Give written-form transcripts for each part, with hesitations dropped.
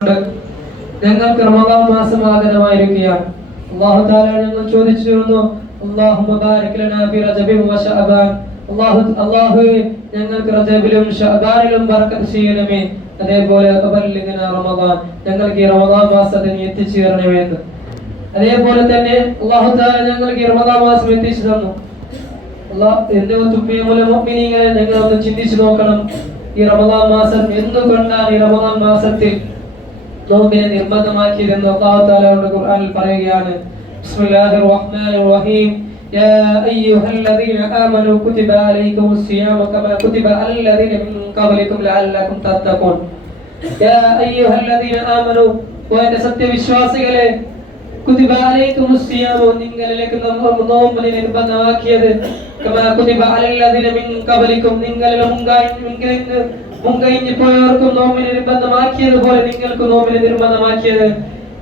ഞങ്ങൾക്ക് റമദാൻ മാസം ആഗതമായിരിക്കുകയാണ്. അല്ലാഹു തആല ഞങ്ങൾ ചോദിച്ചിരുന്നു, അല്ലാഹുമ്മ ബാരിക് ലനാ ഫി റജബിൻ വ ശഅബാൻ. അല്ലാഹുവേ ഞങ്ങൾക്ക് റജബിലും ശഅബാനിലും ബർക്കത്ത് ചെയ്യണമേ. അതേപോലെ അബല്ലിഗ്നാ റമദാൻ, ഞങ്ങൾക്ക് ഈ റമദാൻ മാസത്തിൽ എത്തിച്ചേരണമേ. അതേപോലെ തന്നെ അല്ലാഹു തആല ഞങ്ങൾക്ക് ഈ റമദാൻ മാസം എത്തിച്ചു തന്നു. നിങ്ങൾ ഒന്ന് ചിന്തിച്ചു നോക്കണം, ഈ റമദാൻ മാസം എന്തുകൊണ്ടാണ് ഈ റമദാൻ മാസത്തിൽ നോമ്പിനെ നിർബന്ധമാക്കിയതെന്ന് അല്ലാഹു തആല ഖുർആനിൽ പറയുകയാണ്. ബിസ്മില്ലാഹിർ റഹ്മാനിർ റഹീം. യാ അയ്യുഹല്ലദീന ആമനൂ കുതിബ അലൈക്കുമുസ് സിയാമു കമാ കുതിബ അലല്ലദീന മിൻ ഖബ്ലികും ലഅല്ലകും തത്തഖൂൻ. യാ അയ്യുഹല്ലദീന ആമനൂ, ഓ സത്യവിശ്വാസികളെ, കുതിബ അലൈക്കുമുസ് സിയാമു, നിങ്ങളിലേക്ക് നോമ്പിനെ നിർബന്ധമാക്കിയത് കമാ കുതിബ അലല്ലദീന മിൻ ഖബ്ലികും, നിങ്ങളിൽ മുൻകഴിഞ്ഞു പോയവർക്കും നോമ്പിനെ നിർബന്ധമാക്കിയതുപോലെ നിങ്ങൾക്ക് നോമ്പിനെ നിർബന്ധമാക്കിയത്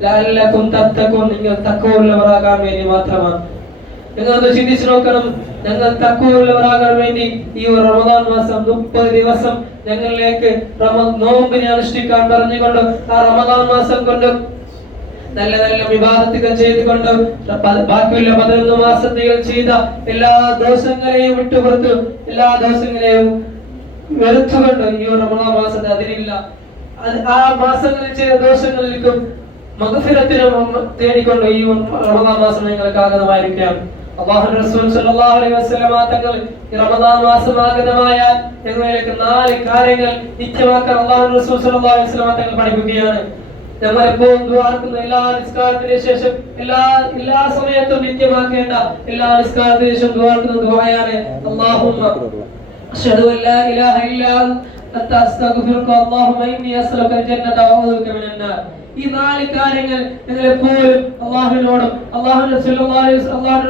ലഅല്ലകും തത്തഖൂൻ, നിങ്ങൾ തഖ്വയുള്ളവരാകാൻ വേണ്ടി മാത്രമാണ്. നിങ്ങൾ ഒന്ന് ചിന്തിച്ചു നോക്കണം, ഞങ്ങൾ തഖ്വയുള്ളവരാകാൻ വേണ്ടി ഈ റമദാൻ മാസം 30 ദിവസം ഞങ്ങളിലേക്ക് നോമ്പിനെ അനുഷ്ഠിക്കാൻ പറഞ്ഞുകൊണ്ട് ആ റമദാൻ മാസം കൊണ്ട് നല്ല നല്ല വിവാദത്തുകൾ ചെയ്തുകൊണ്ട് ബാക്കിയുള്ള 11 മാസത്തിൽ ചെയ്ത എല്ലാ ദോഷങ്ങളെയും വിട്ടുപുറത്ത് എല്ലാ ദോഷങ്ങളെയും വെറുത്തുകൊണ്ട് ഈ റമദാൻ മാസത്തെ അതിരില്ല ആ മാസങ്ങളിൽ ചെയ്ത ദോഷങ്ങളിലേക്കും മഗ്ഫിറത്തിനും തേടിക്കൊണ്ട് ഈ റമദാൻ മാസം ഞങ്ങൾക്ക് ആഗതമായിരിക്കുകയാണ്. അല്ലാഹുവിന്റെ റസൂൽ സല്ലല്ലാഹു അലൈഹി വസല്ലമ തങ്ങൾ ഈ റമദാൻ മാസം ആഗതമായാൽ ഞങ്ങളിലേക്ക് 4 കാര്യങ്ങൾ നിത്യമാക്കാൻ അല്ലാഹുവിന്റെ റസൂൽ സല്ലല്ലാഹു അലൈഹി വസല്ലമ തങ്ങൾ പഠിപ്പിക്കുകയാണ്. നമ്മൾ എപ്പോഴും ദുആർക്കുന്ന എല്ലാ നിസ്കാരത്തിന് ശേഷം എല്ലാ സമയത്തും നിത്യമാക്കേണ്ട എല്ലാ നിസ്കാരത്തിന് ശേഷം ദുആർക്കുന്ന ദുആയാണ് അല്ലാഹുമ്മ അശ്ഹദു അൻ ലാ ഇലാഹ ഇല്ലാ അൻത അസ്തഗ്ഫിറുക അല്ലാഹുമ്മ ഇന്നി അസ്അലുക ജന്നത വഅഊദു ബിക മിനൻ നാർ. ഈ 4 കാര്യങ്ങൾ നിങ്ങൾ എപ്പോഴും അല്ലാഹുവിനോടും അല്ലാഹുവിന്റെ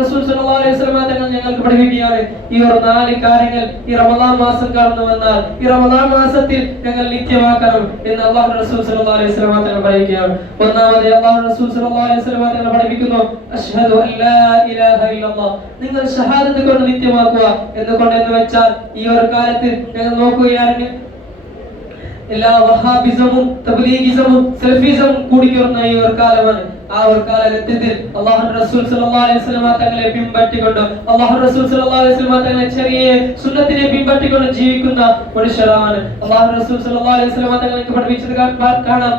റസൂൽ സല്ലല്ലാഹു അലൈഹി വസല്ലം തങ്ങൾ ഞങ്ങൾക്ക് പഠിപ്പിക്കുകയാണ്. ഈ 4 കാര്യങ്ങൾ ഈ റമദാൻ മാസം കടന്നു വന്നാൽ ഈ റമദാൻ മാസത്തിൽ ഞങ്ങൾ നിത്യമാക്കണം എന്ന് അല്ലാഹുവിന്റെ റസൂൽ സല്ലല്ലാഹു അലൈഹി വസല്ലം തങ്ങൾ പറയുകയാണ്. ഒന്നാമത് അല്ലാഹുവിന്റെ റസൂൽ സല്ലല്ലാഹു അലൈഹി വസല്ലം തങ്ങൾ പഠിപ്പിക്കുന്നു, അശ്ഹദു അൻ ലാ ഇലാഹ ഇല്ലല്ലാഹ്, നിങ്ങൾ ഷഹാദത്ത് കൊണ്ട് നിത്യമാക്കുക. എന്ന് വെച്ചാൽ ഈ ഒരു കാലത്ത് ഞങ്ങൾ നോക്കുകയാണെങ്കിൽ എല്ലാ വഹാബിസമും തബ്ലീഗിസമും സലഫിസമും കൂടിക്കലർന്ന ഈ ഒരു കാലമാണ്. ആ ഒരു കാലഘട്ടത്തിൽ അല്ലാഹുവിന്റെ റസൂൽ സല്ലല്ലാഹു അലൈഹി വസല്ലം തങ്ങളെ പിൻപറ്റിക്കൊണ്ട് അല്ലാഹുവിന്റെ റസൂൽ സല്ലല്ലാഹു അലൈഹി വസല്ലം തങ്ങളെ ചെറിയ സുന്നത്തിനെ പിൻപറ്റിക്കൊണ്ട് ജീവിക്കുന്ന മനുഷ്യരാണ്. അല്ലാഹുവിന്റെ റസൂൽ സല്ലല്ലാഹു അലൈഹി വസല്ലം തങ്ങൾക്ക് പഠിപ്പിച്ചത് കാണാം,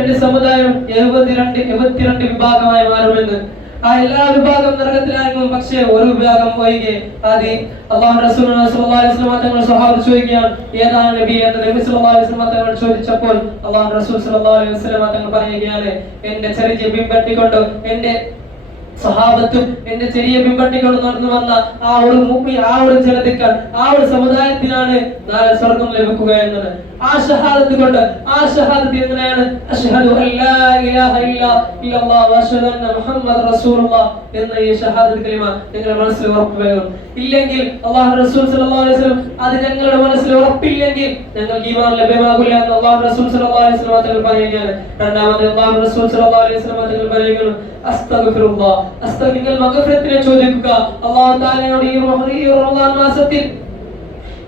എന്റെ സമുദായം 72 വിഭാഗമായി മാറുമെന്ന്. ആ എല്ലാ വിഭാഗം നരകത്തിലായിരിക്കും, പക്ഷേ ഒരു വിഭാഗം ഒഴികെ. അല്ലാഹുവിന്റെ റസൂൽ സല്ലല്ലാഹു അലൈഹി വസല്ലം തങ്ങൾ സ്വഹാബത്ത് ചോദിക്കുകയാണ്, ഏതാണ് നബി എന്ന് നബി സല്ലല്ലാഹു അലൈഹി വസല്ലം തങ്ങൾ ചോദിച്ചപ്പോൾ അല്ലാഹുവിന്റെ റസൂൽ സല്ലല്ലാഹു അലൈഹി വസല്ലം തങ്ങൾ പറയുകയാണ്, എന്റെ ചെറിയ പിൻപറ്റിക്കൊണ്ട് എന്റെ സ്വഹാബത്തും എന്റെ ചെറിയ പിൻപറ്റിക്കൊണ്ട് നടന്നു വന്ന ആ ഒരു ജനതയ്ക്കാണ്, ആ ഒരു സമുദായത്തിനാണ് നാളെ സ്വർഗം ലഭിക്കുക എന്നത്. ആ ഷഹാദത്ത് കൊണ്ട് ആ ഷഹാദത്ത് എങ്ങനെയാണ്? അശ്ഹദു അൻ ലാ ഇലാഹ ഇല്ലല്ലാഹ് വ അശ്ഹദു അന്ന മുഹമ്മദ് റസൂലുള്ളാഹ് എന്ന ഈ ഷഹാദത്ത് കലിമ നിങ്ങളുടെ മനസ്സിൽ ഉറപ്പുവരും. ഇല്ലെങ്കിൽ അല്ലാഹുവിന്റെ റസൂൽ സല്ലല്ലാഹു അലൈഹി വസല്ലം അത് ഞങ്ങളുടെ മനസ്സിൽ ഉറപ്പില്ലെങ്കിൽ ഞങ്ങൾക്ക് ഈമാൻ ലഭ്യമാകില്ല എന്ന് അല്ലാഹുവിന്റെ റസൂൽ സല്ലല്ലാഹു അലൈഹി വസല്ലം തങ്ങൾ പറയുകയാണ്. രണ്ടാമത് അല്ലാഹുവിന്റെ റസൂൽ സല്ലല്ലാഹു അലൈഹി വസല്ലം തങ്ങൾ പറയുകയാണ്, അസ്തഗ്ഫിറുല്ലാഹ്, നിങ്ങൾ മഗ്ഫിറത്തിനെ ചോദിക്കുക. അല്ലാഹു തആലയോട് ഈ റമദാൻ മാസത്തിൽ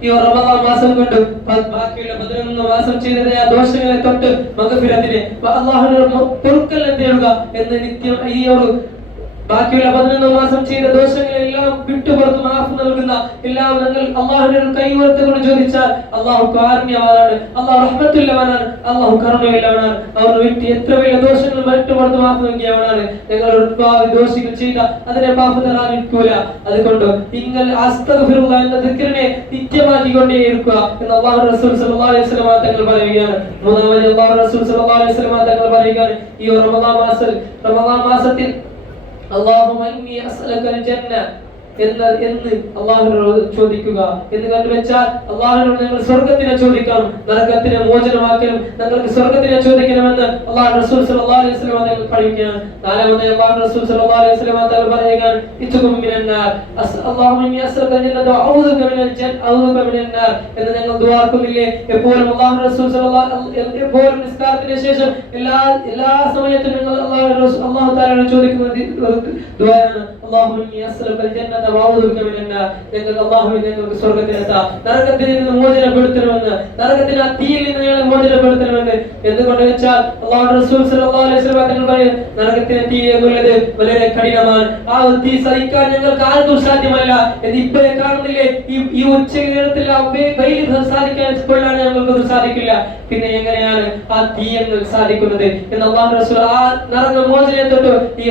ഈ റമദാൻ മാസം കൊണ്ട് ബാക്കിയുള്ള 11 മാസം ചെയ്ത ദോഷങ്ങളെ തൊട്ട് മഗ്ഫിറത്തിനെ അല്ലാഹുവിനോട് പൊറുക്കലിനെ തേടുക എന്ന് നിത്യം ഈ ഒരു ബാക്കിയുള്ള 11 മാസം ചെയ്ത ദോഷങ്ങളെല്ലാം വിട്ടുപുറത്ത് മാഫ് നൽകുന്ന എല്ലാം നിങ്ങൾ അല്ലാഹുവിനോട് കൈവർത്തുകൊണ്ട് ചോദിച്ചാൽ അല്ലാഹു കാരുണ്യവാനാണ്, അല്ലാഹു റഹ്മത്തുള്ളവനാണ്, അല്ലാഹു കരുണയുള്ളവനാണ്. അവന് വിട്ട് എത്ര വലിയ ദോഷങ്ങൾ വിട്ടുപുറത്ത് മാഫ് നൽകിയവനാണ്. ഞങ്ങൾ ഒരുപാട് ദോഷികൾ ചെയ്ത അതിനെ മാഫ് തരാനിരിക്കൂല. അതുകൊണ്ട് നിങ്ങൾ അസ്തഗ്ഫിറുല്ലാഹ് എന്ന ദിക്റിനെ നിത്യമാക്കിക്കൊണ്ടേയിരിക്കുക എന്ന് അല്ലാഹുവിന്റെ റസൂൽ സല്ലല്ലാഹു അലൈഹി വസല്ലം തങ്ങൾ പറയുകയാണ്. മൂന്നാമത് അല്ലാഹുവിന്റെ റസൂൽ സല്ലല്ലാഹു അലൈഹി വസല്ലം തങ്ങൾ പറയുകയാണ്, ഈ റമദാൻ മാസത്തിൽ അല്ലാഹുമ്മ ഇന്നി അസ്അലുക ജന്ന എന്ന് അല്ലാഹുവിനോട് ചോദിക്കുക എന്ന് കണ്ടുവെച്ചാൽ അല്ലാഹുവിനോട് ഞങ്ങൾ സ്വർഗ്ഗത്തിനെ ചോദിക്കണം, നരകത്തിനെ മോചനമാക്കണം, ഞങ്ങൾക്ക് സ്വർഗ്ഗത്തിനെ ചോദിക്കണമെന്ന് അല്ലാഹുവിന്റെ റസൂൽ സല്ലല്ലാഹു അലൈഹി വസല്ലം തങ്ങൾ പഠിപ്പിക്കുകയാണ്. നാലാമത് അല്ലാഹുവിന്റെ റസൂൽ സല്ലല്ലാഹു അലൈഹി വസല്ലം തങ്ങൾ പറയുകയാണ്, ഇതുകും മിനൻ നാർ, അല്ലാഹുമ്മ ഇന്നി അസ്അലുക ജന്നത വഅഊദു ബിക മിനൻ നാർ എന്ന് ഞങ്ങൾ ദുആർക്കുന്നില്ലേ? എപ്പോഴും അല്ലാഹുവിന്റെ റസൂൽ എപ്പോഴും നിസ്കാരത്തിന് ശേഷം എല്ലാ സമയത്തും ഞങ്ങൾ അല്ലാഹു തആലയോട് ചോദിക്കുന്ന ദുആയാണ്, അല്ലാഹുമ്മ ഇന്നി അസ്അലുകൽ ജന്നത വഅഊദു ബിക മിനൻ നാർ. ഞങ്ങൾക്ക് അല്ലാഹുവേ ഞങ്ങൾക്ക് സ്വർഗ്ഗത്തിലെത്താം, നരകത്തിൽ നിന്ന് മോചനപ്പെടുത്തണമെന്ന്, നരകത്തിന്റെ തീയിൽ നിന്ന് ഞങ്ങളെ മോചനപ്പെടുത്തണമെന്ന്. എന്തുകൊണ്ട് വെച്ചാൽ അല്ലാഹുവിന്റെ റസൂൽ സല്ലല്ലാഹു അലൈഹി വസല്ലം തങ്ങൾ പറയും, നരകത്തിന്റെ തീ എന്നുള്ളത് വളരെ കഠിനമാണ്, ആ തീ സഹിക്കാൻ ഞങ്ങൾക്ക് ആർക്കും സാധ്യമല്ല എന്ന്. ഇപ്പോഴേ കാണുന്നില്ലേ, ഈ ഉച്ച നേരത്തിൽ വെയിൽ സാധിക്കാൻ കൊള്ളാൻ ഞങ്ങൾക്ക് സാധിക്കില്ല, പിന്നെ എങ്ങനെയാണ് ആ തീ ഞങ്ങൾ സാധിക്കുന്നത് എന്ന് അല്ലാഹുവിന്റെ റസൂൽ ആ നരക മോചനത്തെ തൊട്ട് ഈ